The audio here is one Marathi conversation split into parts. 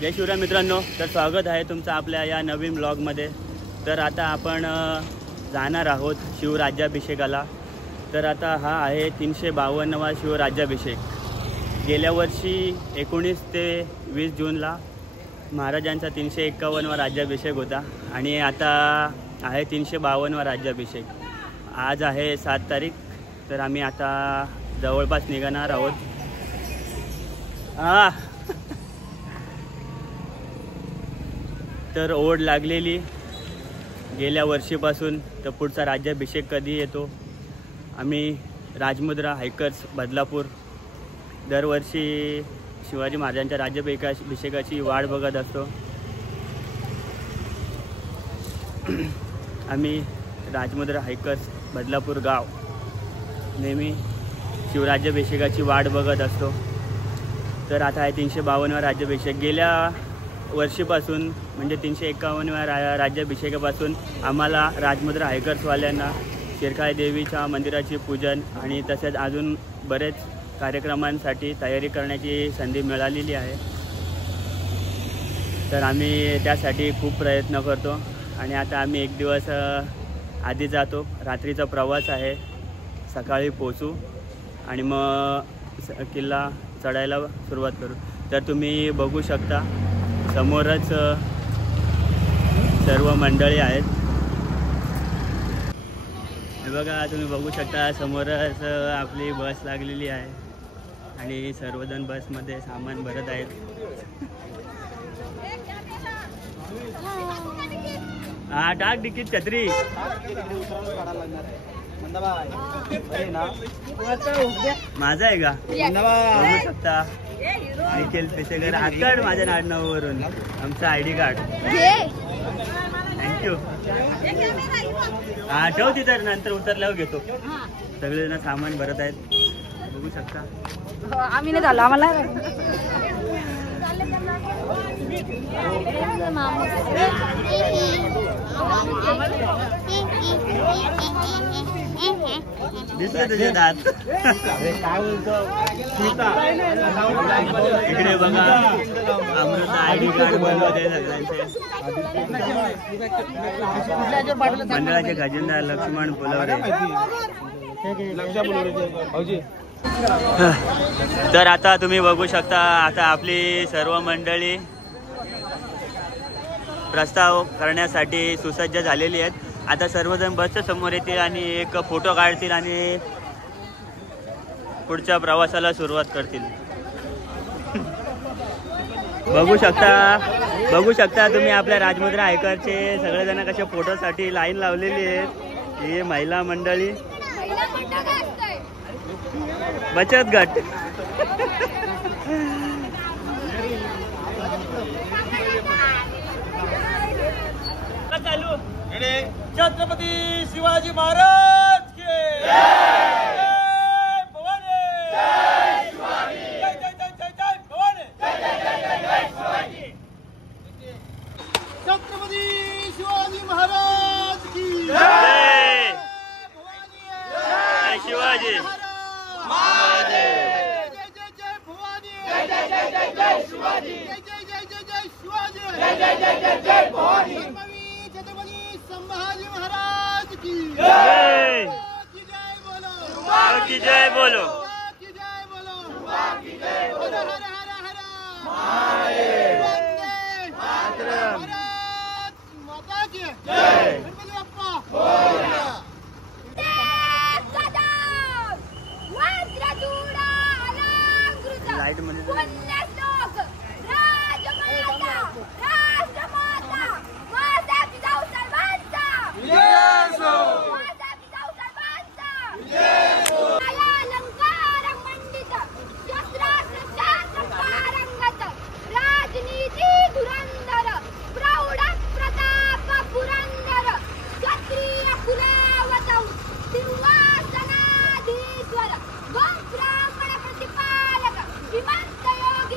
जय शिवराय मित्रांनो, तर स्वागत आहे तुमचं आपल्या या नवीन ब्लॉगमध्ये। तर आता आपण जाणार आहोत शिवराज्याभिषेकाला। तर आता हा आहे 352वा शिवराज्याभिषेक। गेल्या वर्षी 19 ते 20 जूनला महाराजांचा 351वा राज्याभिषेक होता आणि आता आहे 352वा राज्याभिषेक। आज आहे 7 तारीख। तर आम्ही आता जवळपास निघणार आहोत। तर ओढ लागलेली गेल्या वर्षीपासून, तर पुढचा राज्याभिषेक कधी येतो। आम्ही राजमुद्रा हायकर्स बदलापूर दरवर्षी शिवाजी महाराजांच्या राज्याभिषेकाची वाट बघत असतो। आम्ही राजमुद्रा हायकर्स बदलापूर गाव नेहमी शिवराज्याभिषेकाची वाट बघत असतो। तर आता आहे 352वा राज्याभिषेक। गेल्या वर्षीपासून म्हणजे 351व्या राज्याभिषेकापासून आम्हाला राजमुद्रा हायकर्सवाल्यांना शिरकाई देवीच्या मंदिराची पूजन आणि तसेच अजून बरेच कार्यक्रमांसाठी तयारी करण्याची संधी मिळालेली आहे। तर आम्ही त्यासाठी खूप प्रयत्न करतो आणि आता आम्ही एक दिवस आधी जातो। रात्रीचा प्रवास आहे, सकाळी पोचू आणि मग किल्ला चढायला सुरुवात करू। तर तुम्ही बघू शकता समोरच सर्व मंडळी आहेत। हे बघा, तुम्ही बघू शकता समोरच आपली बस लागलेली आहे आणि सर्वजण बसमध्ये सामान भरत आहेत। हा, टाक डिकीत छत्री। माझा आहे का? बघू शकता निखिल पेशेकर आकड माझ्या नावावरून आमचं ID कार्ड। थँक्यू। हा, ठेव तिथं, नंतर उतरल्यावर घेतो। सगळेजण सामान भरत आहेत, बघू शकता। आम्ही नाही झालो आम्हाला। दिसले तुझे दात? इकडे बघा अमृता ID कार्ड बनवते सगळ्यांचे। मंडळाचे खजिनदार लक्ष्मण पुलवरे। तर आता तुम्ही बघू शकता, आता आपली सर्व मंडळी प्रस्ताव करण्यासाठी सुसज्ज झालेली आहेत। आता सर्वजण बसच्या समोर येतील आणि एक फोटो काढतील आणि पुढच्या प्रवासाला सुरुवात करतील। बघू शकता तुम्ही आपल्या राजमुद्रा हायकरचे सगळेजण कशा फोटोसाठी लाईन लावलेली आहेत। ही महिला मंडळी, बचत गट। छत्रपती शिवाजी महाराज के जय भवानी, जय शिवाजी, जय जय जय जय जय भवानी, जय जय जय जय जय शिवाजी। छत्रपती शिवाजी महाराज की जय भवानी, जय शिवाजी महाराज, जय जय जय भवानी, जय जय जय जय जय शिवाजी, जय जय जय जय जय शिवाजी, जय जय जय जय जय भवानी। संभाजी महाराज की जय। की जय बोलो, की जय बोलो, की जय बोलो, की जय बोलो। हर हर हर महादेव, वंदे मातरम, भारत माता की जय। गणपती बाप्पा मोरया। लाईट मध्ये प्रतिपालक, विमंत योगी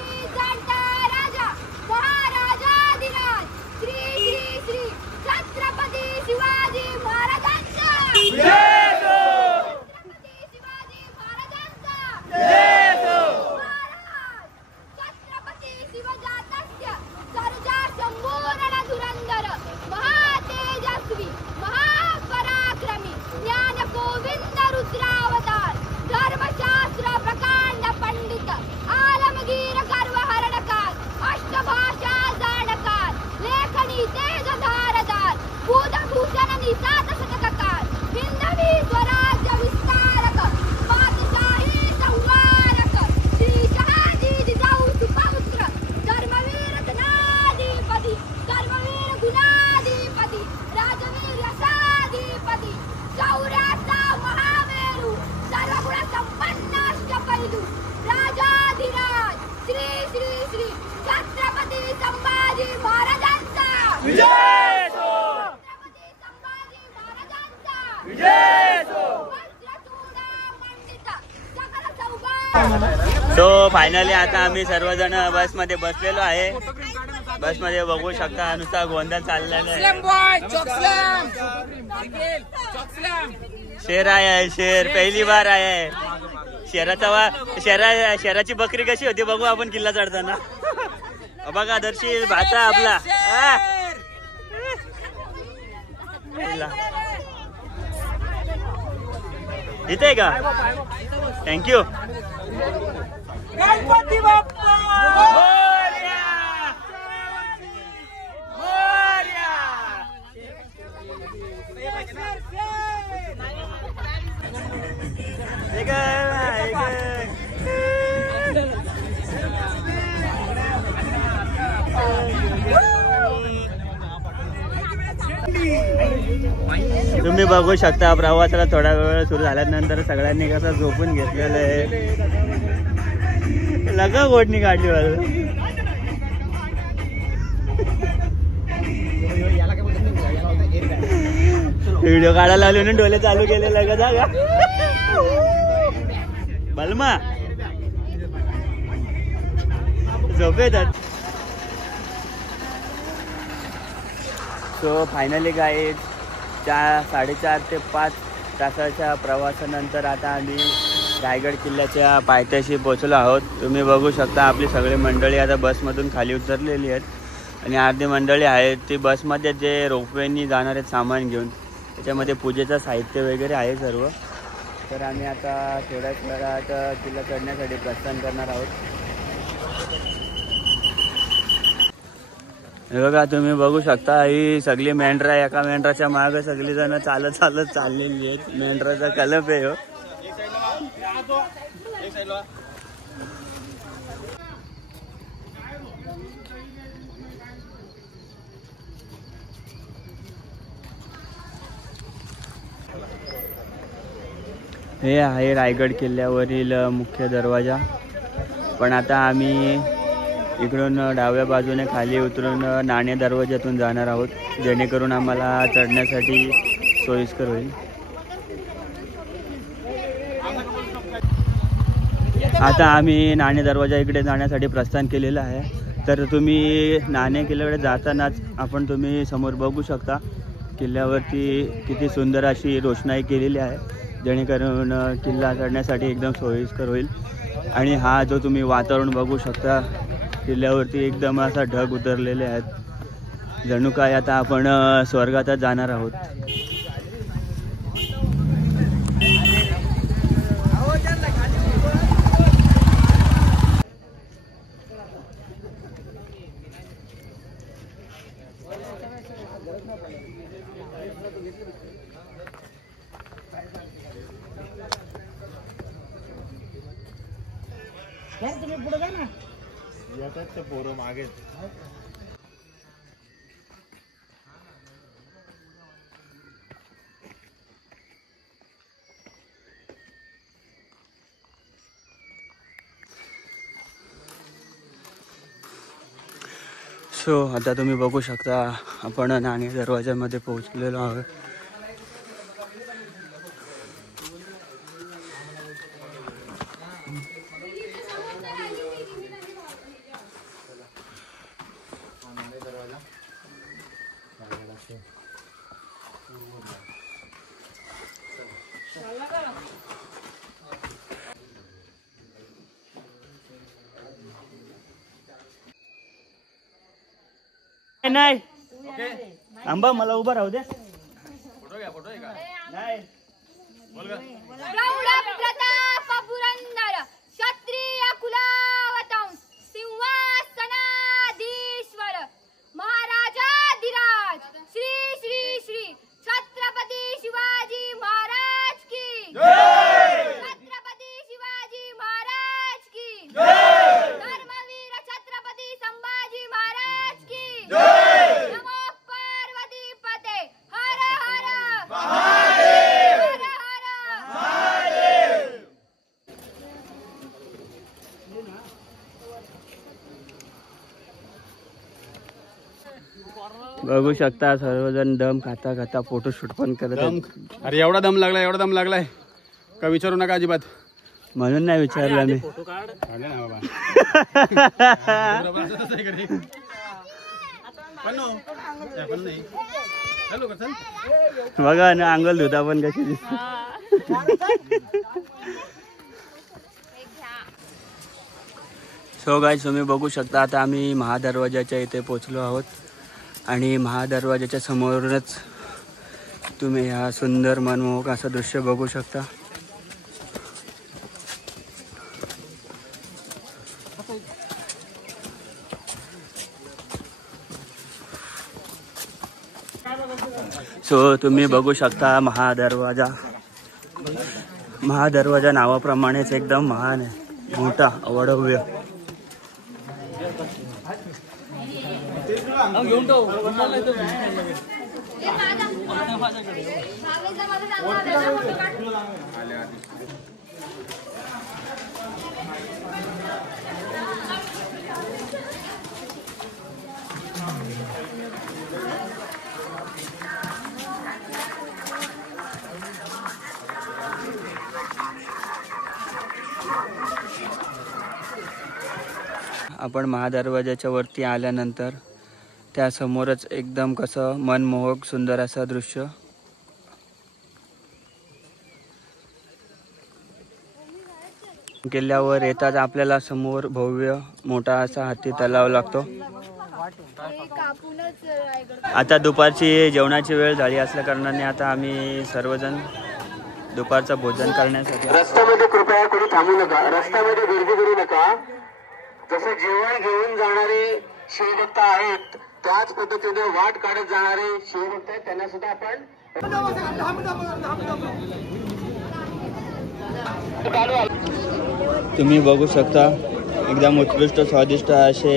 फायनली आता आम्ही सर्वजण बसमध्ये बसलेलो आहे. बसमध्ये बघू शकता नुसता गोंधळ चाललेला आहे. शेर आहे, शेर पहिली बार आहे. शेराची बकरी कशी होती बघू आपण किल्ला चढताना. बघा दर्शी भाचा आपला इथे का. थँक्यू. गणपती बाप्पा मोरया. मोरया. तुम्ही बघू शकता प्रवासाला थोडा वेळ सुरू झाल्यानंतर सगळ्यांनी कसं झोपून घेतलेलं आहे. लगा गोडणी काढली मला. व्हिडिओ काढायला लावले म्हणून डोले चालू केले लगा जागा. बलमा झोप येतात. सो फायनली गाईड 4-4.5 ते 5 तासाच्या प्रवासानंतर आता आम्ही रायगड किल्ल्याच्या पायथ्याशी पोहोचलो आहोत. तुम्ही बघू शकता आपली सगळी मंडळी आता बसमधून खाली उतरलेली आहेत आणि अर्धी मंडळी आहेत ती बसमध्ये जे रोपवेनी जाणार आहेत सामान घेऊन. त्याच्यामध्ये पूजेचं साहित्य वगैरे आहे सर्व. तर आम्ही आता थोड्याच वेळात किल्ला चढण्यासाठी प्रस्थान करणार आहोत. हे बघा तुम्ही बघू शकता ही सगळी मेंढरा एका मेंढराच्या मागे सगळी जण चालत चालत चाललेली आहेत. मेंढराचा कलप आहे हो. हे आहे रायगड किल्ल्यावरील मुख्य दरवाजा. पण आता आम्ही इकडून डाव्या बाजूने खाली उतरून नाणे दरवाज्यातून जाणार आहोत जेणेकरून आम्हाला चढण्यासाठी सोयीस्कर होईल. आता आम्ही नाणे दरवाजा इकडे जाण्यासाठी प्रस्थान केलेलं आहे. तर तुम्ही नाणे किल्ल्याकडे जातानाच तुम्ही समोर बघू शकता किल्ल्यावरती किती सुंदर अशी रोषणाई केलेली आहे जेणेकरून किल्ला चढण्यासाठी एकदम सोयीस्कर होईल. आणि हा जो तुम्ही वातावरण बघू शकता किल्ल्यावरती एकदम असा ढग उतरलेले आहेत जणू काय आता आपण स्वर्गातच जाणार आहोत. तुम्ही पुढे जा ना. पोरं मागे सो आता तुम्ही बघू शकता आपण नाणे दरवाजामध्ये पोहोचलेलो आहोत. नाही आंबा मला उभा राहू दे. नाही प्रताप पुरंदर क्षत्रिय कुलावतंस सिंहासनाधीश्वर महाराजाधिराज श्री श्री श्री छत्रपती शिवाजी महाराज की छत्रपती शिवाजी महाराज की धर्मवीर छत्रपती संभाजी महाराज की नमो पार्वती पते हर हर महादेव हर हर महादेव. बघू शकता सर्वजण दम खाता खाता फोटोशूट पण करत आहेत. अरे एवढा दम लागलाय का विचारू नका अजिबात. म्हणून नाही विचारलं मी. बघा ना अंगल धुता पण कशी दिसते. सो गाईज तुम्ही बघू शकता आता आम्ही महादरवाजाच्या इथे पोचलो आहोत आणि महादरवाजाच्या समोरूनच तुम्ही हा सुंदर मनमोहक असं दृश्य बघू शकता. सो तुम्ही बघू शकता महादरवाजा नावाप्रमाणेच एकदम महान आहे, मोठा अवडव्य. आपण महादरवाजाच्या वरती आल्यानंतर त्यासमोरच एकदम कसं मनमोहक सुंदर असं दृश्य. किल्ल्यावर येताच आपल्याला समोर भव्य मोठा असा हत्ती तलाव लागतो. आता दुपारची जेवणाची वेळ झाली असल्या कारणाने आता आम्ही सर्वजण दुपारचं भोजन करण्यासाठी. रस्त्यामध्ये कृपया कोणी थांबू नका, रस्त्यामध्ये गर्दी करू नका. जसं जेवण घेऊन जाणारे शिवभक्त आहेत त्याच पद्धतीने वाट काढत जाणारे शिवभक्त आहेत, त्यांना सुद्धा आपण तुम्ही बघू शकता एकदम उत्कृष्ट स्वादिष्ट असे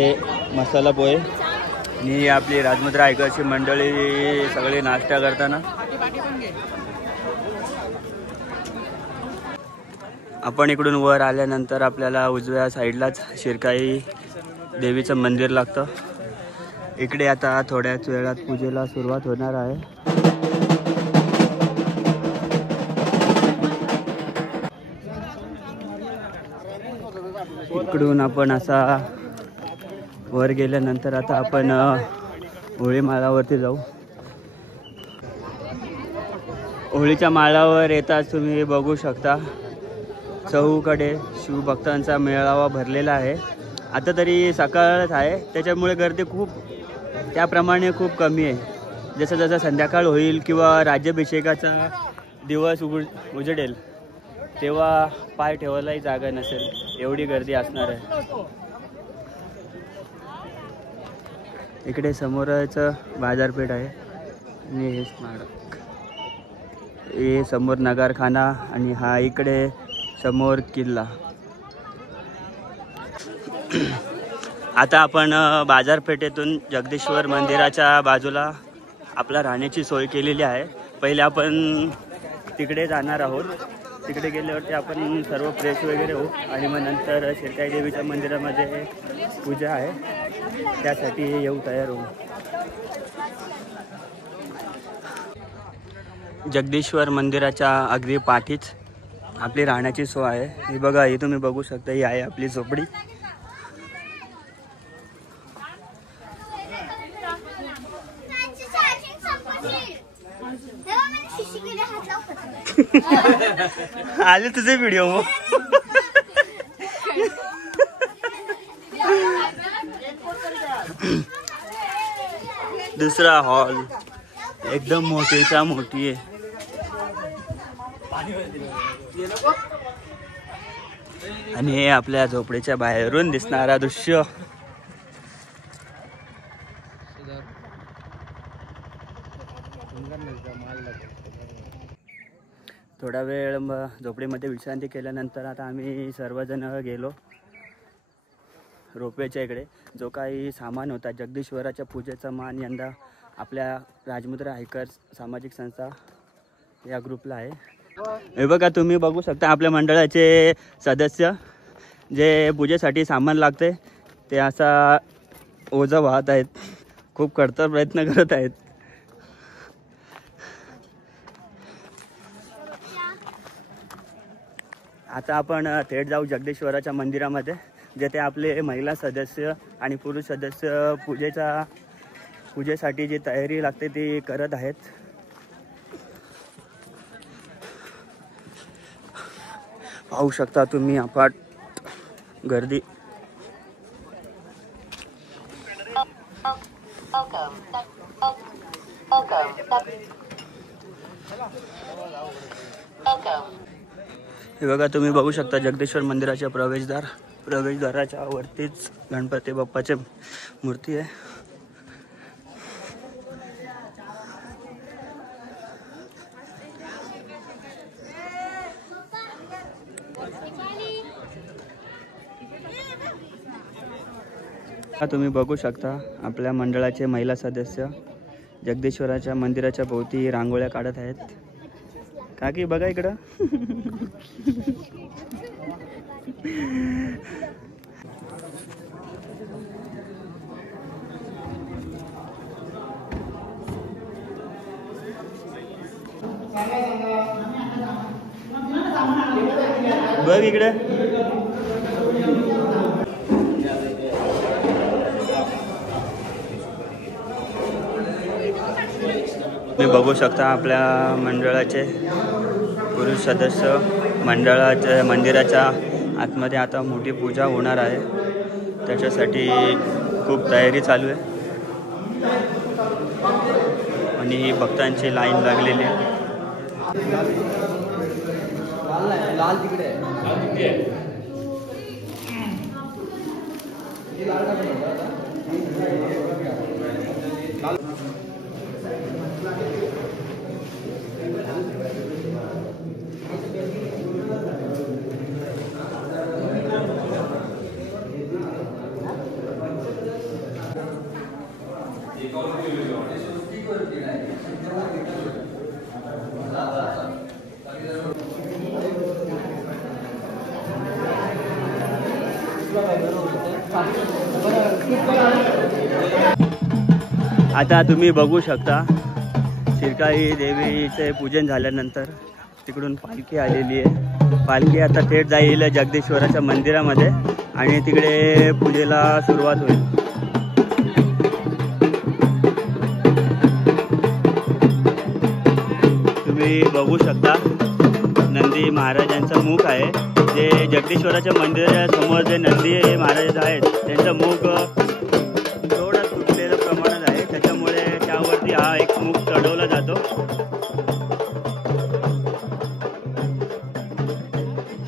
मसाला पोहे आणि आपली राजमुद्रा आयकरची मंडळी सगळे नाश्ता करताना. आपण इकडून वर आल्यानंतर आपल्याला उजव्या साईडलाच शिरकाई देवीचं मंदिर लागतं. इकडे आता थोड्याच वेळात पूजेला सुरुवात होणार आहे. इकडून आपण असा वर गेल्यानंतर आता आपण होळी माळावरती जाऊ. होळीच्या माळावर येताच तुम्ही बघू शकता चहूकडे शिवभक्तांचा मेळावा भरलेला आहे. आता तरी सकाळच आहे त्याच्यामुळे गर्दी त्याप्रमाणे खूप कमी आहे. जसं जसं संध्याकाळ होईल किंवा राज्याभिषेकाचा दिवस उजडेल तेव्हा पाय ठेवायलाही जागा नसेल, एवढी गर्दी असणार आहे. इकडे समोरच बाजारपेठ आहे आणि हे स्मारक, हे समोर नगारखाना आणि हा इकडे समोर किल्ला. आता आपण बाजारपेठेतून जगदीश्वर मंदिराच्या बाजूला आपला राहण्याची सोय केलेली आहे. पहिले आपण तिकडे जाणार आहोत. तिकडे गेल्यावरती आपण सर्व फ्रेश वगैरे होऊ आणि मग नंतर शिरकाई देवीच्या मंदिरामध्ये पूजा आहे त्यासाठी येऊ तयार होऊ. जगदीश्वर मंदिराच्या अगदी पाठीच आपली राहण्याची सोय आहे. ही बघा, ही तुम्ही बघू शकता, ही आहे आपली झोपडी. आले तुझे व्हिडिओ मग. दुसरा हॉल एकदम मोठीच्या मोठी आहे. आणि हे आपल्या झोपडीच्या बाहेरून दिसणारा दृश्य. थोडा वेळ झोपडीमध्ये विश्रांती केल्यानंतर आता आम्ही सर्वजण गेलो रोपवेच्या इकडे. जो काही सामान होता जगदीश्वराच्या पूजेचा मान यंदा आपल्या राजमुद्रा आयकर सामाजिक संस्था या ग्रुपला आहे. हे बघा, तुम्ही बघू शकता आपल्या मंडळाचे सदस्य जे पूजेसाठी सामान लागते ते असा ओझं वाहत आहेत, खूप कठोर प्रयत्न करत आहेत. आता आपण थेट जाऊ जगदीश्वराच्या मंदिरामध्ये, जेथे आपले महिला सदस्य आणि पुरुष सदस्य पूजेसाठी जी तयारी लागते ती करत आहेत. पाहू शकता तुम्ही अफाट गर्दी. हे बघा, तुम्ही बघू शकता जगदीश्वर मंदिराच्या प्रवेशद्वाराच्या वरतीच गणपती बाप्पाची मूर्ती आहे. तुम्ही बघू शकता आपल्या मंडळाचे महिला सदस्य जगदीश्वराच्या मंदिराच्या भोवती रांगोळ्या काढत आहेत. काकी बघा इकडं. बघ इकडे. तुम्ही बघू शकता आपल्या मंडळाचे पुरुष सदस्य मंडळाच्या मंदिराच्या आतमध्ये आता मोठी पूजा होणार आहे, त्याच्यासाठी खूप तयारी चालू आहे आणि भक्तांची लाईन लागलेली आहे. लाल तिकडे आता तुम्ही बघू शकता शिरकाई देवीचे पूजन झाल्यानंतर तिकडून पालखी आलेली आहे. पालखी आता थेट जाईल जगदीश्वराच्या मंदिरामध्ये आणि तिकडे पूजेला सुरुवात होईल. तुम्ही बघू शकता नंदी महाराजांचं मुख आहे, जे जगदीश्वराच्या मंदिरासमोर जे नंदी महाराज आहेत त्यांचं मुख थोडं तुटलेलं प्रमाणात आहे, त्याच्यामुळे त्यावरती हा एक मुख चढवला जातो.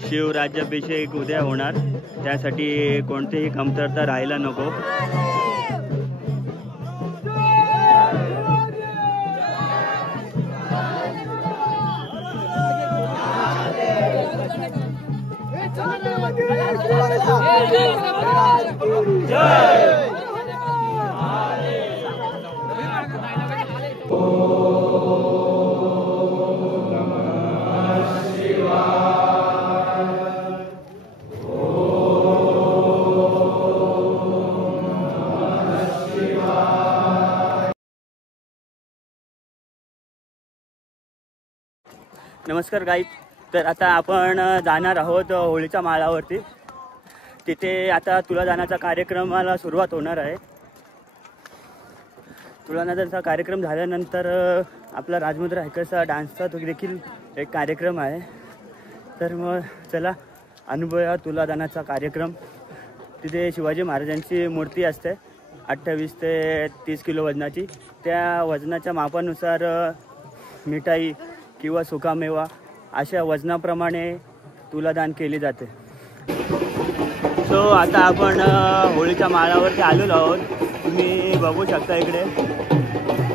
शिवराज्याभिषेक उद्या होणार, त्यासाठी कोणतीही कमतरता राहायला नको. नमस्कार गाईज. तर आता आपण जाणार आहोत होळीच्या माळावरती. तिथे आता तुलादानाचा कार्यक्रमाला सुरुवात होणार आहे. तुलादानाचा कार्यक्रम झाल्यानंतर आपला राजमुद्रा हायकरचा डान्सचा तो देखील एक कार्यक्रम आहे. तर मग चला अनुभवूया तुलादानाचा कार्यक्रम. तिथे शिवाजी महाराजांची मूर्ती असते 28 ते 30 किलो वजनाची. त्या वजनाच्या मापानुसार मिठाई किंवा सुकामेवा अशा वजनाप्रमाणे तुलादान केली जाते. सो आता आपण होळीच्या माळावरती आलेलो आहोत. तुम्ही बघू शकता इकडे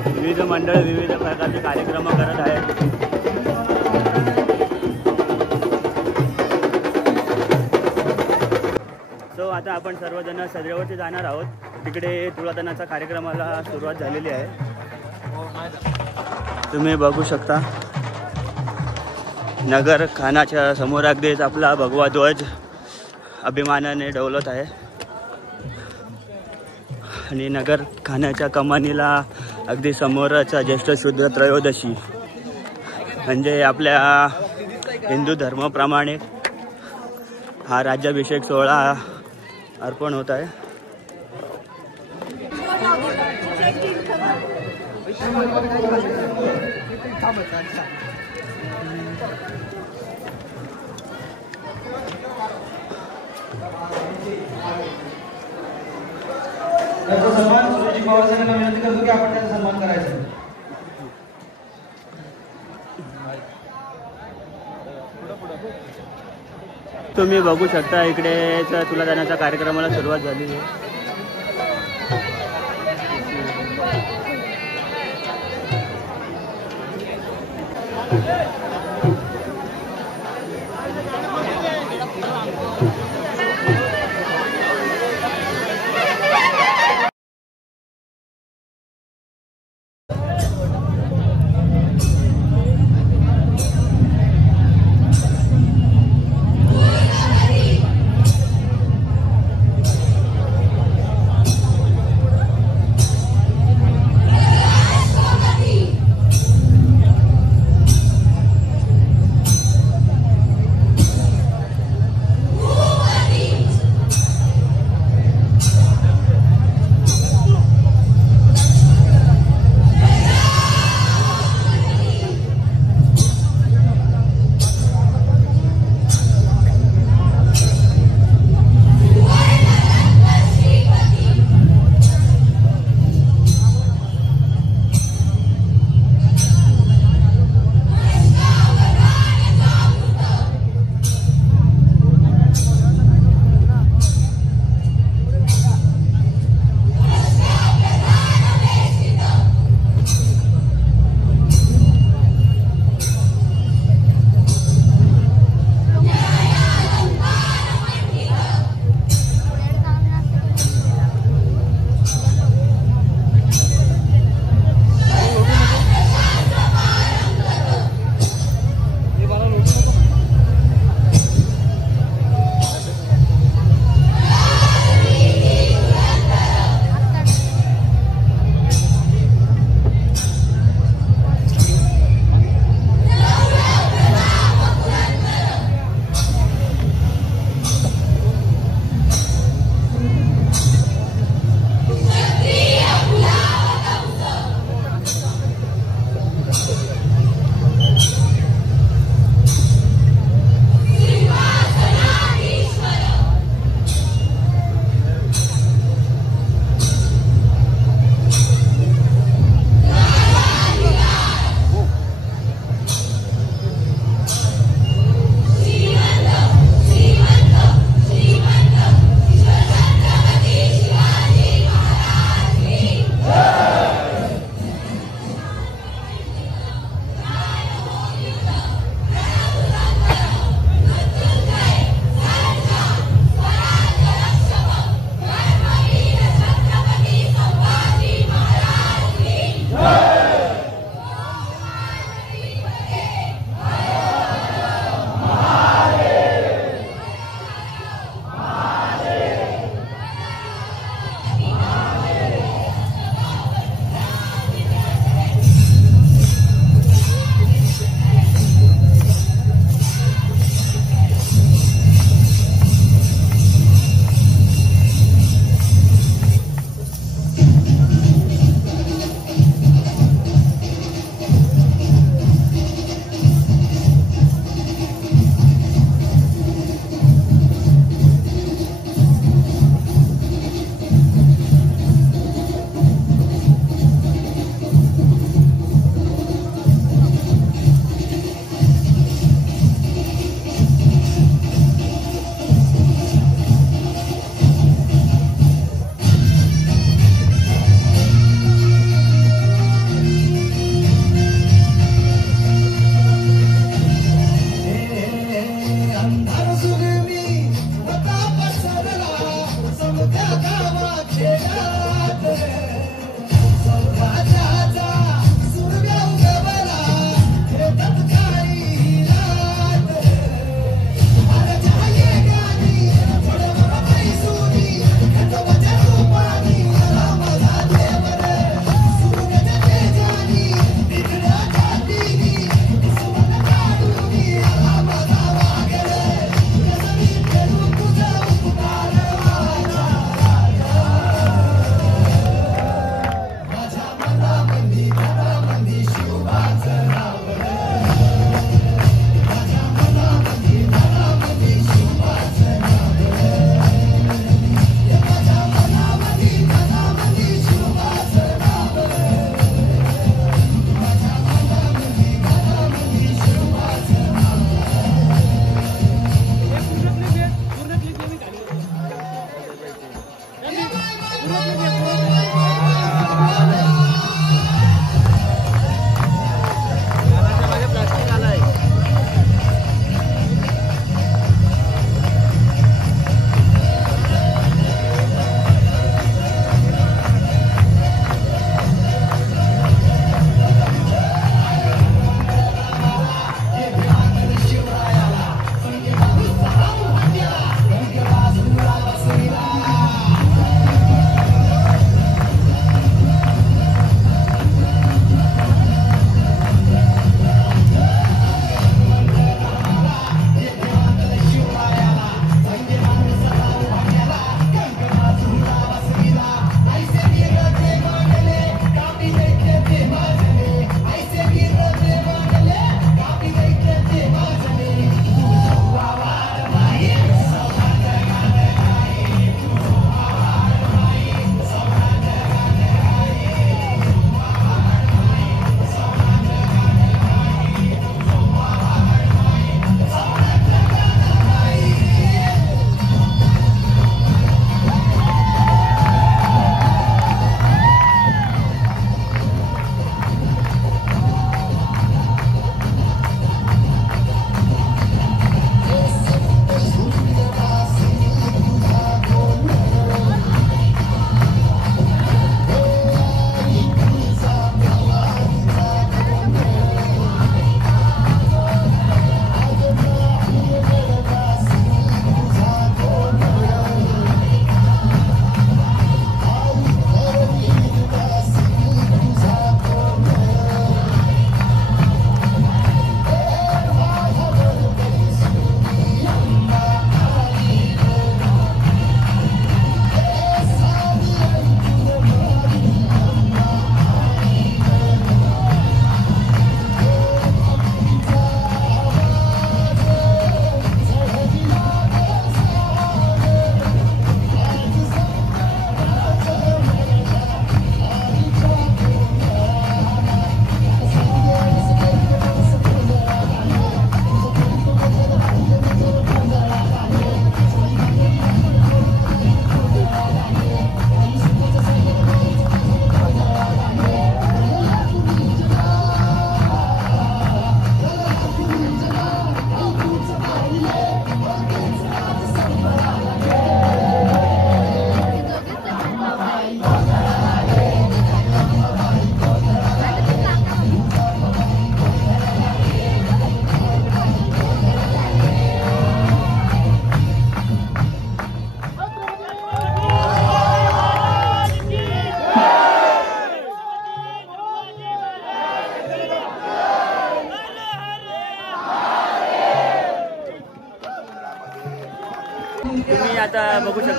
विविध मंडळ विविध प्रकारचे कार्यक्रम करत आहेत. सो आता आपण सर्वजण सदरेवरती जाणार आहोत. तिकडे तुलादानाचा कार्यक्रमाला सुरुवात झालेली आहे. तुम्ही बघू शकता नगर खानाच्या समोर अगदीच आपला भगवा ध्वज अभिमानाने डौलत आहे आणि नगर खानाच्या कमानीला अगदी समोरच ज्येष्ठ शुद्ध त्रयोदशी म्हणजे आपल्या हिंदू धर्माप्रमाणे हा राज्याभिषेक सोहळा अर्पण होत आहे. त्याचा सन्मान सुरजी पवार साहेबांना विनंती करतो की आपण त्याचा सन्मान करायचा. तुम्ही बघू शकता इकडे तुलादानाच्या कार्यक्रमाला सुरुवात झाली आहे.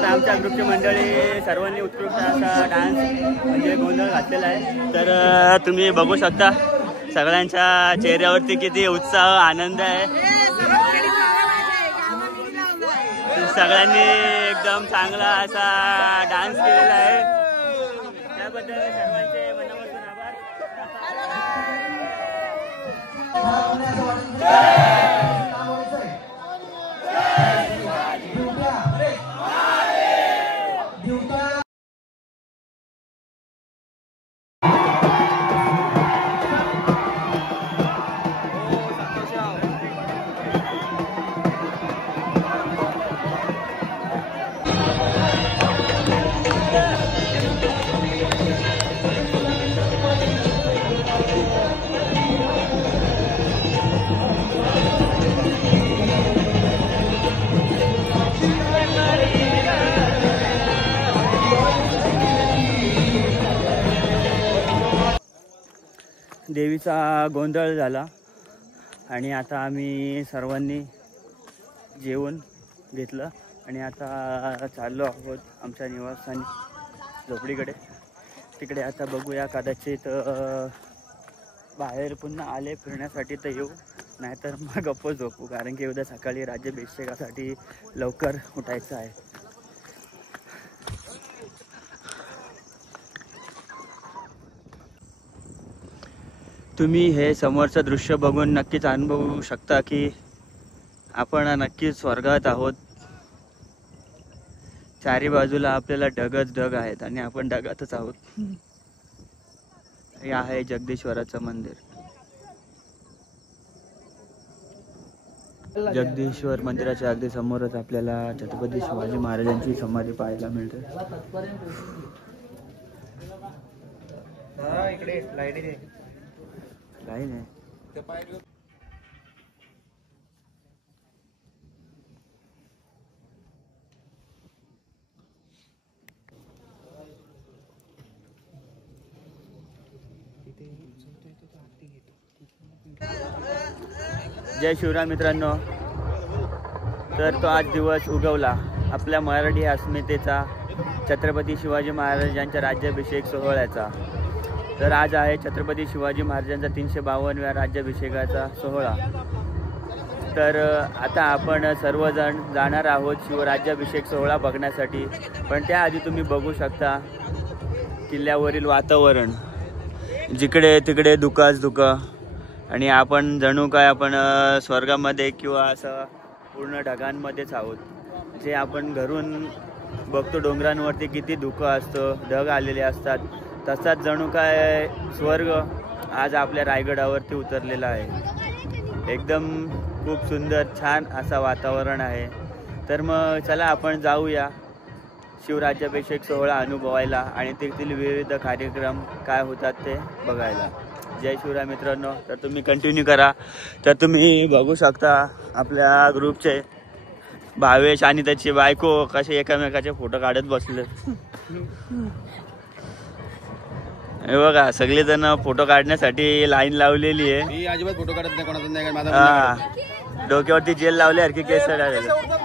शकता आमच्या ग्रुपची मंडळी सर्वांनी उत्कृष्ट असा डान्स म्हणजे गोंधळ घातलेला आहे. तर तुम्ही बघू शकता सगळ्यांच्या चेहऱ्यावरती किती उत्साह आनंद आहे. सगळ्यांनी एकदम चांगला असा डान्स केलेला आहे. त्याबद्दल सर्वांचे मनापासून आभार. देवीचा गोंधळ झाला आणि आता आम्ही सर्वांनी जेवण घेतलं आणि आता चाललो आहोत आमच्या निवासस्थानी झोपडीकडे. तिकडे आता बघूया, कदाचित बाहेर पुन्हा आले फिरण्यासाठी तर येऊ, नाहीतर मग गप्प झोपू, कारण की उद्या सकाळी राज्याभिषेकासाठी लवकर उठायचं आहे. तुम्ही हे समोरचं दृश्य बघून नक्कीच अनुभवू शकता की आपण नक्कीच स्वर्गात आहोत. चारी बाजूला आपल्याला ढगच ढग आहेत आणि आपण ढगातच आहोत. हे आहे जगदीश्वराचं मंदिर. जगदीश्वर मंदिराच्या अगदी समोरच आपल्याला छत्रपती शिवाजी महाराजांची समाधी पाहायला मिळते. इकडे लाईट काही नाही. जय शिवराय मित्रांनो. तर तो आज दिवस उगवला आपल्या मराठी अस्मितेचा, छत्रपती शिवाजी महाराजांच्या राज्याभिषेक सोहळ्याचा. तर आज आहे छत्रपती शिवाजी महाराजांचा 352व्या राज्याभिषेकाचा सोहळा. तर आता आपण सर्वजण जाणार आहोत शिवराज्याभिषेक सोहळा बघण्यासाठी. पण त्याआधी तुम्ही बघू शकता किल्ल्यावरील वातावरण, जिकडे तिकडे धुकाच धुकं, आणि आपण जणू काय आपण स्वर्गामध्ये किंवा असं पूर्ण ढगांमध्येच आहोत. जे आपण घरून बघतो डोंगरांवरती किती धुकं असतं, ढग आलेले असतात, तसाच जणू काय स्वर्ग आज आपल्या रायगडावरती उतरलेला आहे. एकदम खूप सुंदर छान असा वातावरण आहे. तर मग चला आपण जाऊया शिवराज्याभिषेक सोहळा अनुभवायला आणि तेथील विविध कार्यक्रम काय होतात ते बघायला. जय शिवराय मित्रांनो. तर तुम्ही कंटिन्यू करा. तर तुम्ही बघू शकता आपल्या ग्रुपचे भावेश आणि त्याची बायको कसे एकामेकाचे फोटो काढत बसले. हे बघा सगळेजण फोटो काढण्यासाठी लाईन लावलेली आहे. मी अजिबात फोटो काढत नाही, कोणाचा नाही माझा. डोक्यावरती जेल लावल्यासारखी केस काढायला.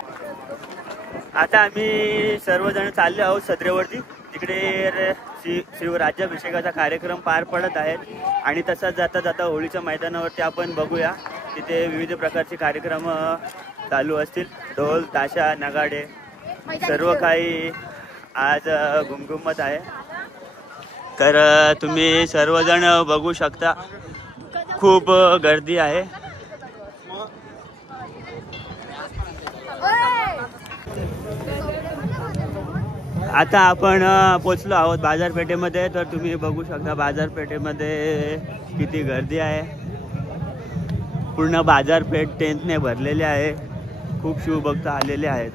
आता आम्ही सर्वजण चालले आहोत सत्रेवरती. तिकडे शिवराज्याभिषेकाचा कार्यक्रम पार पडत आहेत आणि तसाच जाता जाता होळीच्या मैदानावरती आपण बघूया तिथे विविध प्रकारचे कार्यक्रम चालू असतील. ढोल ताशा नगाडे सर्व काही आज घुमघुमत आहे. तर तुम्ही सर्वजण बघू शकता खूप गर्दी आहे. आता आपण पोचलो आहोत बाजारपेठेमध्ये. तर तुम्ही बघू शकता बाजारपेठेमध्ये किती गर्दी आहे. पूर्ण बाजारपेठ टेंटने भरलेले आहे. खूप शिवभक्त आलेले आहेत.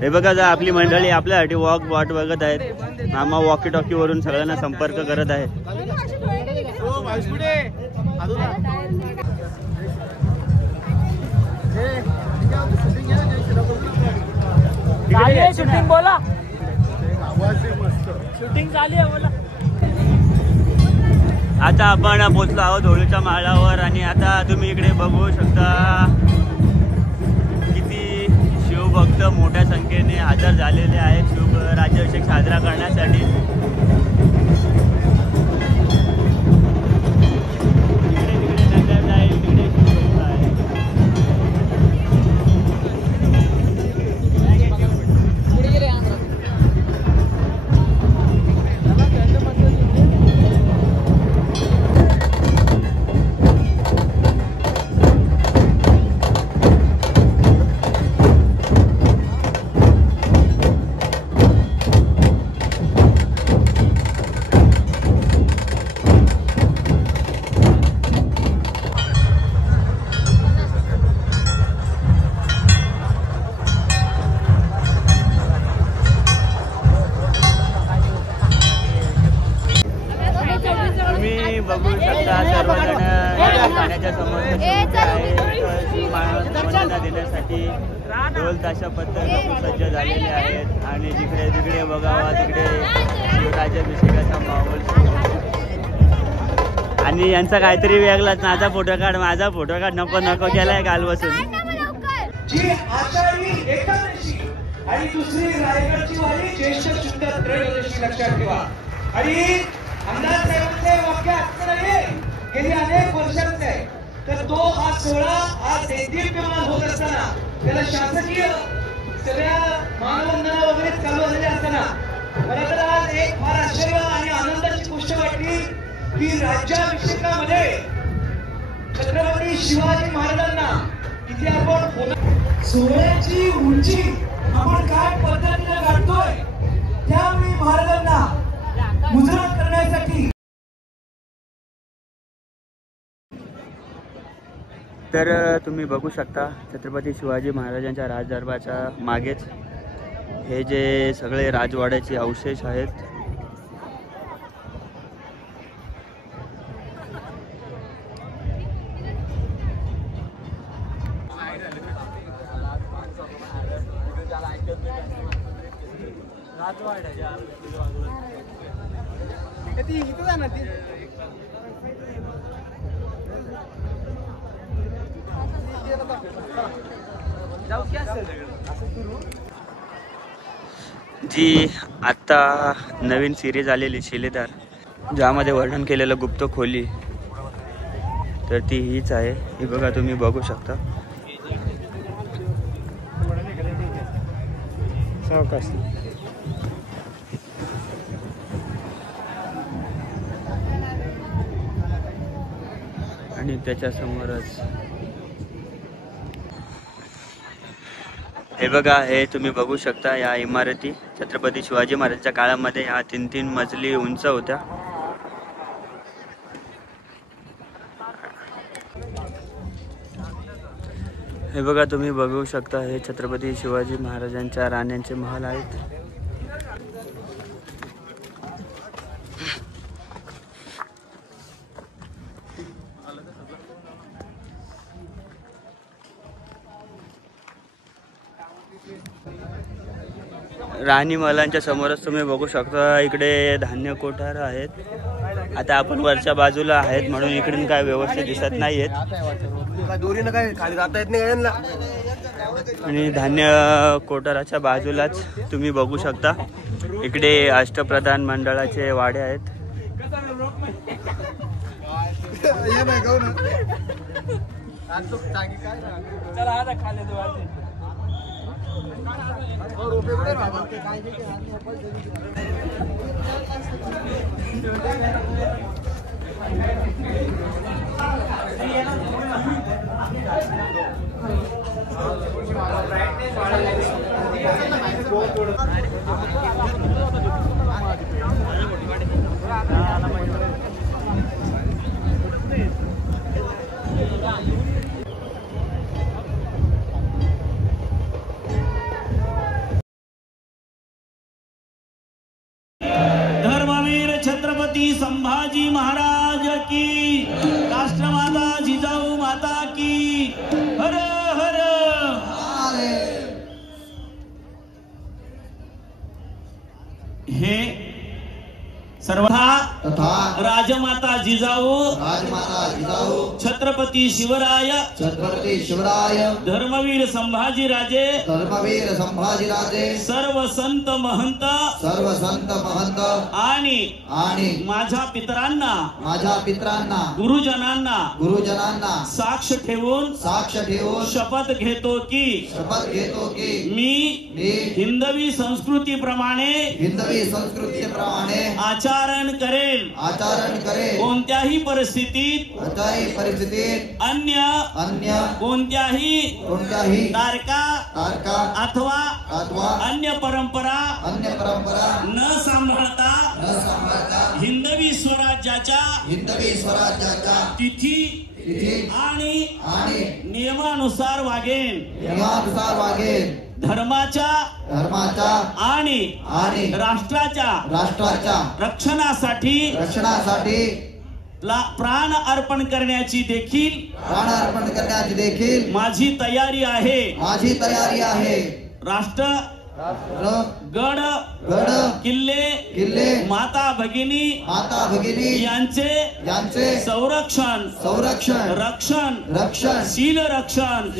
हे बघा जा आपली मंडळी आपल्यासाठी वॉक वाट बघत आहेत. मामा वॉकी टॉकी वरून सगळ्यांना संपर्क करत आहेत. शूटिंग बोला, शूटिंग चालू आहे बोला. आता आपण पोचलो आहोत होळीच्या माळावर आणि आता तुम्ही इकडे बघू शकता किती शिवभक्त मोठ्या संख्येने हजर झालेले आहेत शिव राज्याभिषेक साजरा करण्यासाठी. बघू शकता सर्वजण पाण्याच्या समोर देण्यासाठी ढोल ताशा पथक सज्ज झालेले आहेत आणि जिकडे तिकडे बघावा तिकडे शिवराज्याभिषेकाचा माहोल. आणि यांचा काहीतरी वेगळाच माझा फोटो काढ नको नको केलाय काल बसून. जी आषाढी एकादशी आणि दुसरी रायगडची वारी ज्येष्ठ शुद्ध त्रयोदशी लक्षात ठेवा. आणि आमदार साहेबांचे वाक्य असं नाहीये गेली अनेक वर्षांचे आहे तर तो हा सोहळा आज देदीप्यमान होत असताना त्याला शासकीय सगळ्या मानवंदना वगैरे चालू झालेल्या असताना मला तर आज एक फार आश्चर्य आणि आनंदाची गोष्ट वाटली की राज्याभिषेकामध्ये छत्रपती शिवाजी महाराजांना इथे आपण सोहळ्याची उंची आपण काय पद्धतीने गाठतोय त्यावेळी महाराजांना मुजरा करण्यासाठी. तर तुम्ही बघू शकता छत्रपती शिवाजी महाराजांच्या राजदरबाराच्या मागेच हे जे सगळे राजवाड्याचे अवशेष आहेत. जी आत्ता नवीन सिरीज आलेली शिलेदार ज्यामध्ये वर्णन केलेलं गुप्त खोली तर ती हीच आहे. ही बघा तुम्ही बघू शकता. आणि त्याच्या समोरच हे बघा हे तुम्ही बघू शकता या इमारती छत्रपती शिवाजी महाराजांच्या काळामध्ये ह्या 3-3 मजली उंच होत्या. हे बघा तुम्ही बघू शकता हे छत्रपती शिवाजी महाराजांच्या राण्यांचे महल आहेत. राणी महलांच्या समोरच तुम्ही बघू शकता इकडे धान्य कोठार आहेत. आता आपण वरच्या बाजूला आहेत म्हणून इकडून काय व्यवस्थित दिसत नाहीयेत. आणि धान्य कोठाराच्या बाजूलाच तुम्ही बघू शकता इकडे अष्टप्रधान मंडळाचे वाडे आहेत. छत्रपती संभाजी महाराज की, राष्ट्रमाता जिजाऊ माता की, हर हर हे सर्व तथा राजमाता जिजाऊ छत्रपती शिवराय धर्मवीर संभाजीराजे सर्व संत महंत आणि माझ्या पितरांना गुरुजनांना साक्ष ठेवून शपथ घेतो की मी हिंदवी संस्कृतीप्रमाणे आचरण करेन कोणत्याही परिस्थितीत अन्य कोणत्याही तारका अथवा अन्य परंपरा न सांभाळता हिंदवी स्वराज्याच्या तिथी आणि नियमानुसार वागेन धर्माच्या आणि राष्ट्राच्या रक्षणासाठी प्राण अर्पण करण्याची देखील माझी तयारी आहे राष्ट्र गड किल्ले माता भगिनी यांचे संरक्षण रक्षण शील रक्षण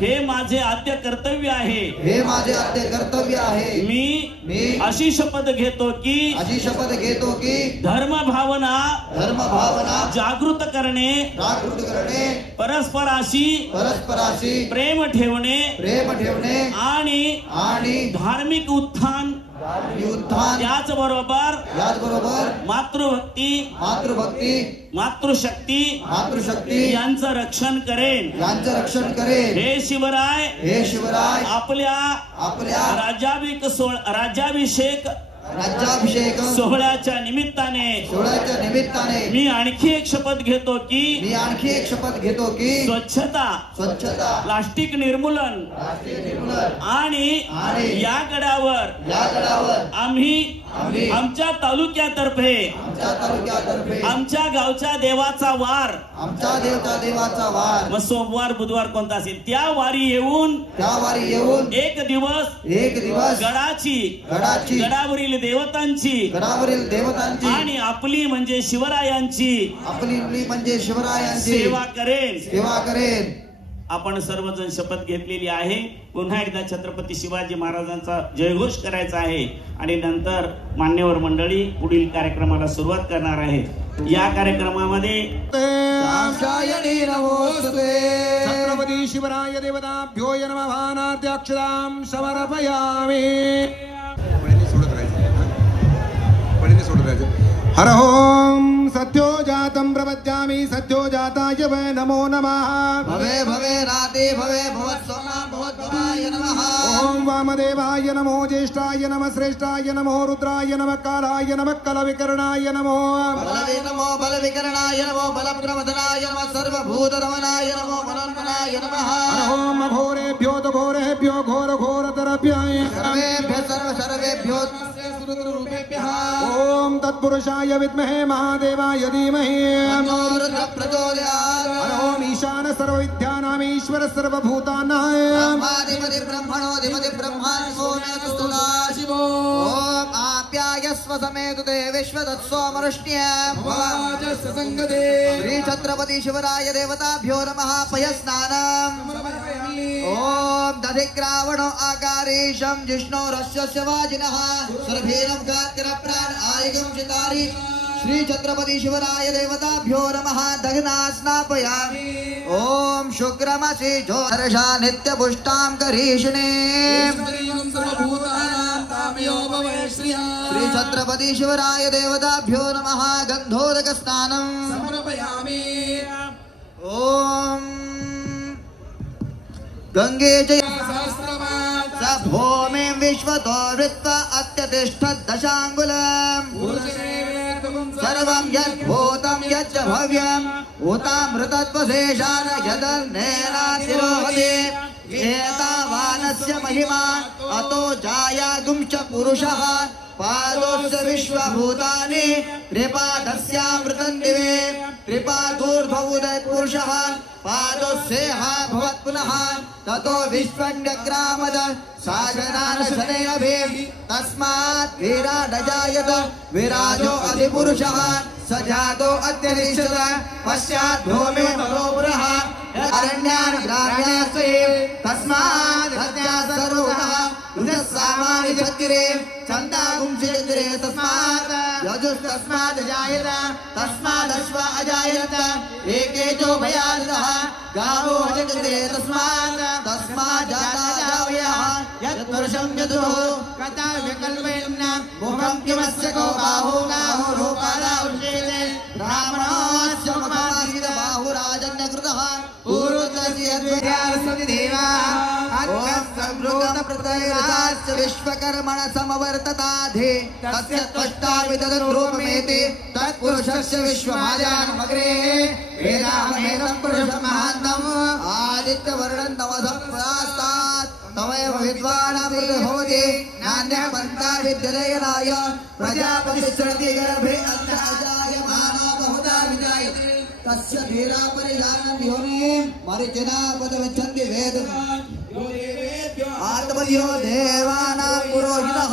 हे माझे आद्य कर्तव्य आहे मी अशी शपथ घेतो की धर्म भावना जागृत करणे परस्पराशी प्रेम ठेवणे आणि धार्मिक उत्थान त्याचबरोबर मातृभक्ती मातृशक्ती यांचं रक्षण करेन हे शिवराय आपल्या राज्याभिषेक सोहळ्याच्या निमित्ताने मी आणखी एक शपथ घेतो की स्वच्छता प्लास्टिक निर्मूलन आणि या गडावर आम्ही आमच्या तालुक्यातर्फे आमच्या गावच्या देवाचा वार मग सोमवार बुधवार कोणता असेल त्या वारी येऊन एक दिवस गडावरील देवतांची आणि आपली म्हणजे शिवरायांची सेवा करेन आपण सर्वजण शपथ घेतलेली आहे पुन्हा एकदा छत्रपती शिवाजी महाराजांचा जयघोष करायचा आहे आणि नंतर मान्यवर मंडळी पुढील कार्यक्रमाला सुरुवात करणार आहे या कार्यक्रमामध्ये छत्रपती शिवराय देवताभ्यो नमः भानाद्याक्षरां समर्पयामि हर ओम सत्यो जातं प्रपद्यामि सत्यो जाताय वै नमो नमः भवे राते भवे भवत्सोमा भवद्भवाय नमः ओम वामदेवाय नमो ज्येष्ठाय नमः श्रेष्ठाय नमो रुद्राय नमः कालाय नमः कलविकरणाय नमो बलविकरणाय नमो बलप्रमथनाय नमः सर्वभूतरमणाय नमो मनोन्मनाय नमः ओम घोरेभ्यो तो घोरेभ्यो घोरतरभ्याय सर्वेभ्यो ओम तत्पुरुषाय विद्महे महादेवाय धीमहि ओम ईशान सर्वविद्यानामीश्वर सर्वभूतानां ओम आप्यायस्व समेतुते विश्वदत्सोमरुष्ण्य श्री छत्रपती शिवराय देवताभ्यो नमः पयस्नानम् ओम दधिग्रावणो आकारेशं जिष्णोरस्य शिवाजिनः सर्वेरं गात्रप्राण आयुगं चितारि श्री छत्रपती शिवराय देवताभ्यो नमः दग्ना स्नापयामि ओम शुक्रमसि जोर्षा नित्यपुष्टां करीषिणे श्री छत्रपती शिवराय देवताभ्यो नमः गंधोदक स्नानं समर्पयामि ओम गंगे च भूमिं विश्वतो वृत्वा अत्यतिष्ठत् दशाङ्गुलम् सर्वं यद्भूतं यच्च भव्यम् उतामृतत्वशेषान् यदन्नेनातिरोहति एतावानस्य महिमा अतो जायागुंश्च पुरुषः पादोश्च विश्वभूतानि त्रिपादस्यामृतं दिवे त्रिपादूर्ध्वोदयत् पुरुषः पादोस्येहा भवत् पुनः ततो विश्वण्यग्रामद सागरानशनेऽभि तस्मात् वीराडजायत विराजो अधिपुरुषः सजातो अत्यनिश्चित पश्चात् भूमि तलोपुरः अरण्यान् ग्राम्यास्ते तस्मात् हत्या सर्वतः रुजस्सामानि चक्रे चन्दागुंशेन्द्रे तस्मात् यजुस्तस्मात् जायत तस्मादश्व अजायत एके जो भयादः गावो जगते तस्मात् जाता जावयः यत्पुरुषं यदुः कथा विकल्पेन मुखं किमस्य को बाहु गाहो रूपादा उच्यते ब्राह्मणस्य मुखासीद बाहुराजन्यकृतः पूर्वतस्य द्वितीयास्ति देवाः अत्सम्भृत प्रत्ययस्य विश्वकर्मण समवर्तताधे तस्य त्वष्टाविदरूपमेति तत्पुरुषस्य विश्वमाजानमग्रे वेदाहमेनं पुरुषमहान्तम् आदित्यवर्णं तमसः प्रास्तात् तमेव विद्वानामृत भवति नान्यः पन्था विद्यलयनाय प्रजापतिश्चरति गर्भे अजायमाना बहुधा विजायते तस्य धीरा परिजानन् योनिं मरीचिना पदविच्छन्ति वेद आत्मयो देवानां पुरोहितः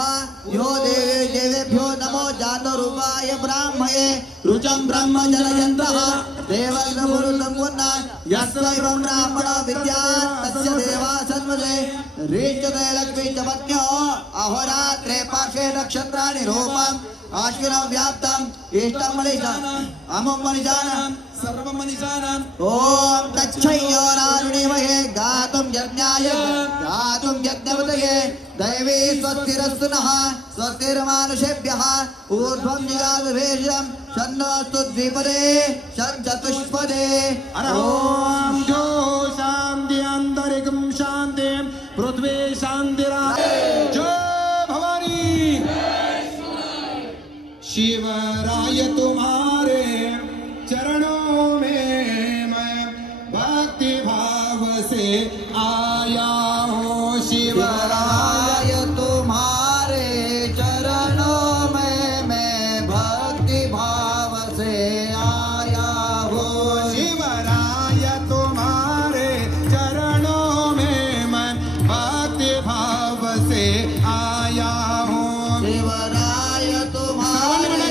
यो देवेभ्यो नमो जातरूपाय ब्राह्मणे रुचं ब्रह्म जनयन्तः देवगुरुसम्पन्न यस्य ब्राह्मण विद्यात् तस्य देवा सन्मजे रीचते लक्ष्मी च पत्न्यो अहोरात्रे पार्श्वे नक्षत्राणि रूपम् आश्विनं व्याप्तम् इष्टं मनीषान् अमुं मनीषान् सर्वं मनीषान् ॐ तच्छयोरारुणिमहे गातुं यज्ञवतये दैवी स्वस्तिरस्तु नः स्वस्तिर्मानुषेभ्यः ऊर्ध्वं जिगादभेषं शन्नोऽस्तु द्विपदे शञ्चतुष्पदे ॐ जो शान्ति अन्तरिकं शान्ति पृथ्वी शान्तिरा जय भवानी शिवराय तुम्हारे चरणों में मैं भक्ति भाव से आया हूँ शिवराय तुम्हारे चरणों में मैं भक्ति भाव से आया हूँ शिवराय तुम्हारे चरणों में मैं भक्ति भाव से आया हूँ शिवराय तुम्हारे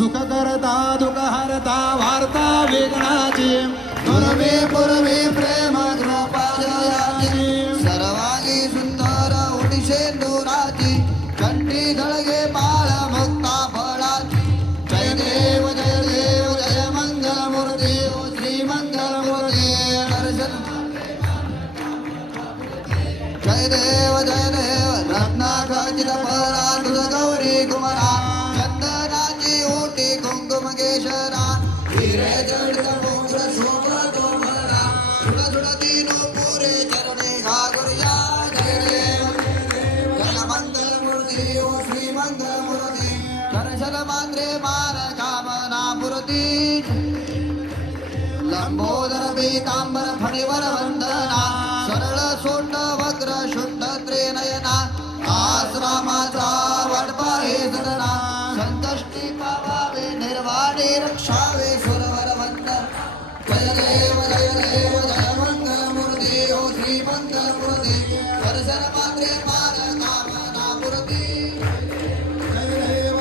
सुख करता दुख हरता वार्ता विघ्नाची पूर्वे पूर्वे प्रेम कृपा जयाची सर्वांगी सुंदर उटिशेंदुराची कंठी धळगे बाळ मुक्ता फळाची जय देव जय मंगल मूर्ती श्री मंगल मूर्ती दर्शन जय देव रत्नाखचित फळा तुझ गौरी कुमारा कुंकुमकेशरा हिरे जडित मोगरा शोभा तोमरा सुड़ सुड़ तीनों पूरे चरणे घागुरिया जय देव जय मंगल मूर्ति ओ श्री मंगल मूर्ति दर्शन मात्रे मान कामना पूर्ति लंबोदर पीतांबर फणिवर वंदना सरळ सोंड वक्र शुंड त्रिनयना आश्रमाचा वडपा हे सदना संकष्टी पावावे निर्वाणे रक्षावे सुरवर वंदन जय देव जय मंगल मूर्ति ओ श्री मंगल मूर्ति दर्शन मात्रे मान कामना मूर्ति जय देव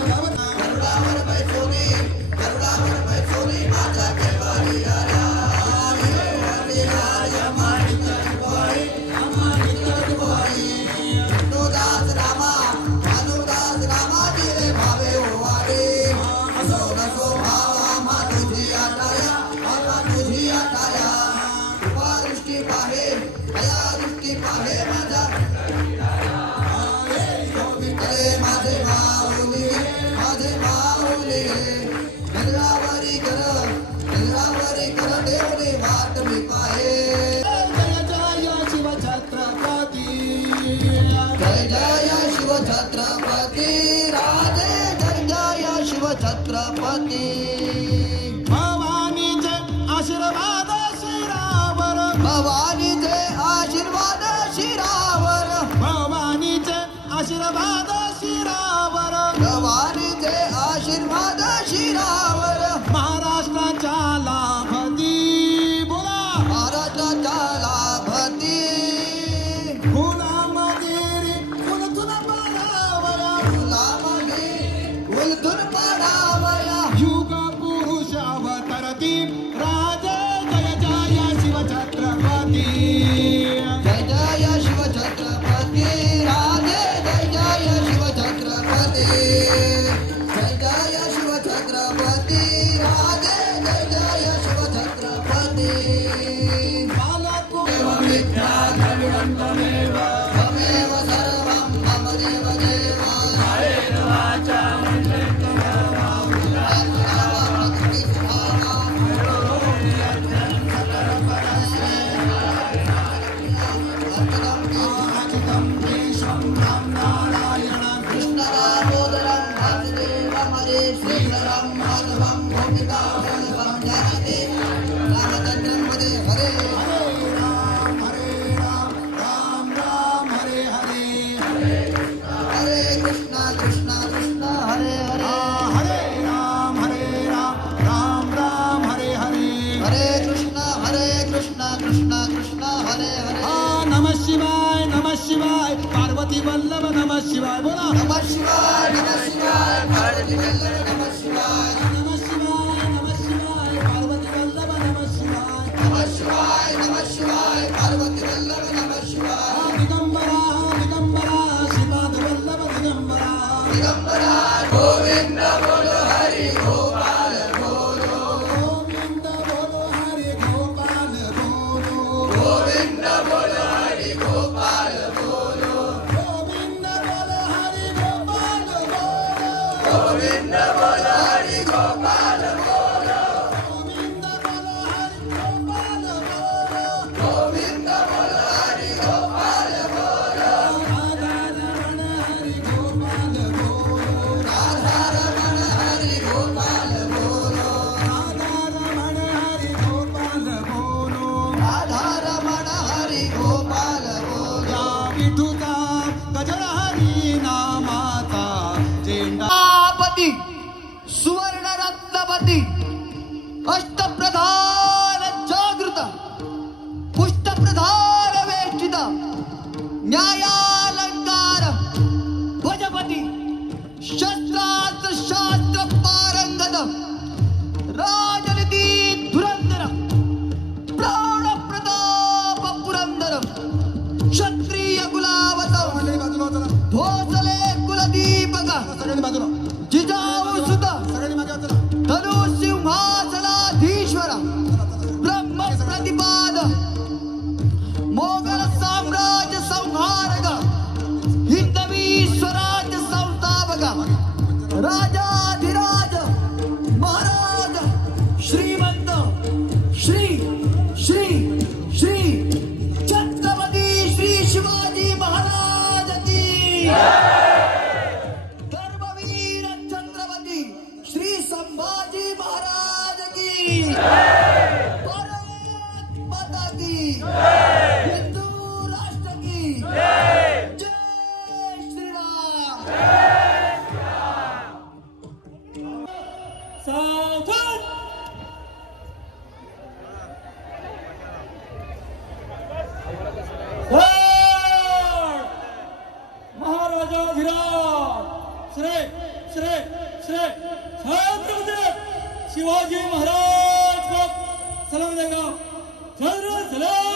करुणावर पैसोनी माता के बारी आया दया दृष्टी पाहे माझा जय जय शिव छत्रपती राजे जय जय शिव छत्रपती भवानीचे आशीर्वाद शिरावर भवानीचे आशीर्वाद शिरावर भवानीचे आशीर्वाद शिरावर भवानीचे आशीर्वाद शिरावर महाराष्ट्राच्या लाभती बोला महाराष्ट्राच्या लाभती गुलामगिरी उलथून पाडावया गुलामगिरी उलथून पाडावया युग पुरुष अवतरती राजे जय जय शिव छत्रपती जय जय शिव छत्रपती राजे जय जय शिव छत्रपती जय जय शिव छत्रपती राजे जय जय शिव छत्रपती बालको विद्या तमेव सर्वं मम देव देवा हरे वाचा शिवाय पार्वती वल्लभ नमः शिवाय बोला नमः शिवाय पार्वती वल्लभ नमः शिवाय नमः शिवाय पार्वती वल्लभ नमः शिवाय नमः शिवाय पार्वती वल्लभ नमः शिवाय दिगंबरा दिगंबरा श्रीपाद वल्लभ दिगंबरा गोविंद बोलो हरि गोपाल बोलो गोविंद बोलो हरि गोपाल बोलो गोविंद बोलो हरि गोपाल गोविंद बोलो हरि गोपाल बोलो गोविंद बोलो हरि गोपाल बोलो गोविंद बोलो हरि गोपाल बोलो गोविंद बोलो हरि गोपाल बोलो राधा रमण हरि गोपाल बोलो राधा रमण हरि गोपाल बोलो राधा रमण हरि गोपाल बोलो विठुता गजर हरी नामाचा झेंडापती सुवर्ण रत्नपती अष्टप्रधान जागृत पुष्टप्रधान वेष्टित न्यायालंकार भजपती शस्त्रास्त्र शास्त्र पारंगत राजनीती धुरंधर प्रौढ प्रताप पुरंदर क्षत्रिय गुलावत भोसले कुलदीपक जिजाऊ सुत धनु सिंहासनाधीश्वर ब्रह्म प्रतिपाद मोगल साम्राज्य संहारक हिंदवी स्वराज्य संस्थापक राजाधिराज महाराज श्रीमंत श्री श्री श्री छत्रपती श्री शिवाजी महाराज की धर्मवीर छत्रपती श्री संभाजी महाराज की भारत माता की हिंदू राष्ट्र की जय श्रीराम सावधान महाराजाधिराज श्री श्री श्री छत्रपती शिवाजी महाराज को सलाम देगा सलाम सलाम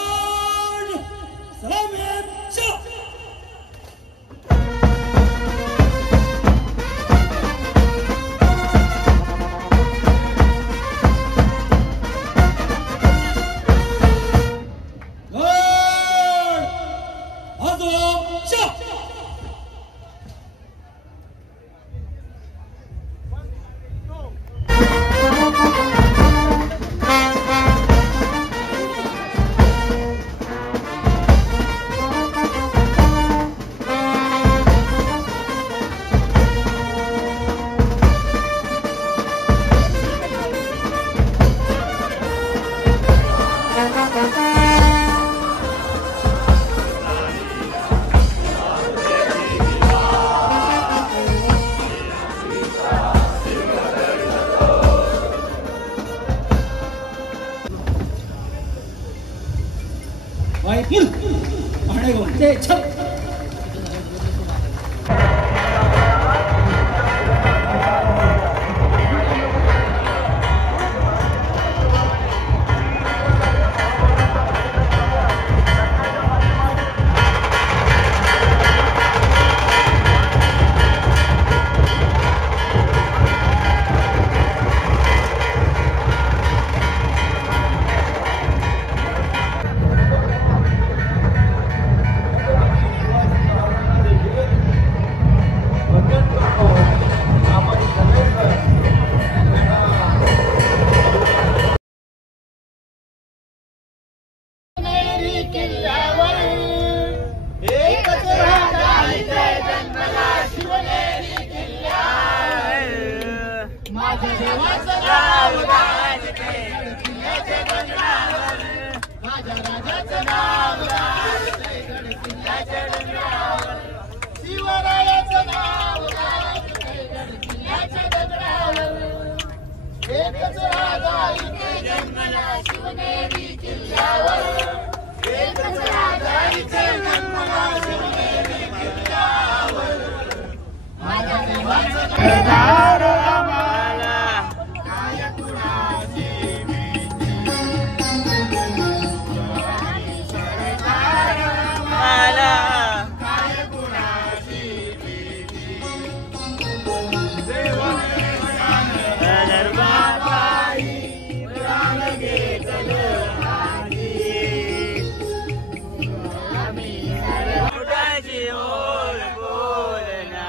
एकच राजा इथे जन्मला शिवनेरी किल्ल्यावर एकच राजा इथे जन्मला शिवनेरी किल्ल्यावर माझ्या देवाचं केदार आम्हाला काय कुणाची भीती सरदार आम्हाला काय कुणाची भीती दरबारी प्राण घेतलं हाती आम्ही मोठाची ओळ बोलना